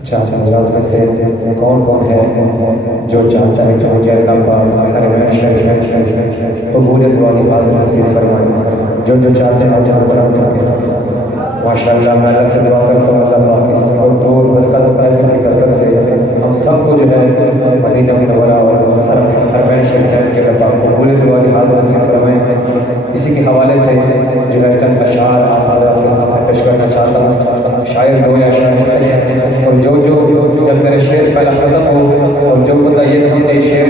अच्छा हजरात में से कौन कौन है जो चाहता है कि मुझे अल्लाह पाक हरमैन शरीफ कबूलियत वाली बात नसीब फरमाए। जो चाहते हैं मुझे बरकत माशाअल्लाह। मैं अल्लाह से दुआ करता हूँ अल्लाह पाक इस भरपूर बरकत की बरकत से हम सबको जो है मदीना मुनव्वरा और हरमैन शरीफ के अल्लाह पाक कबूलियत वाली बात नसीब फरमाए। इसी के हवाले से जो है चंद अशआर आपके सामने पेश करना चाहता हूँ। शायर दो या शायर और जो जब मेरे शेर पहला ख़त्म हो और जो बंदा ये समझे शेर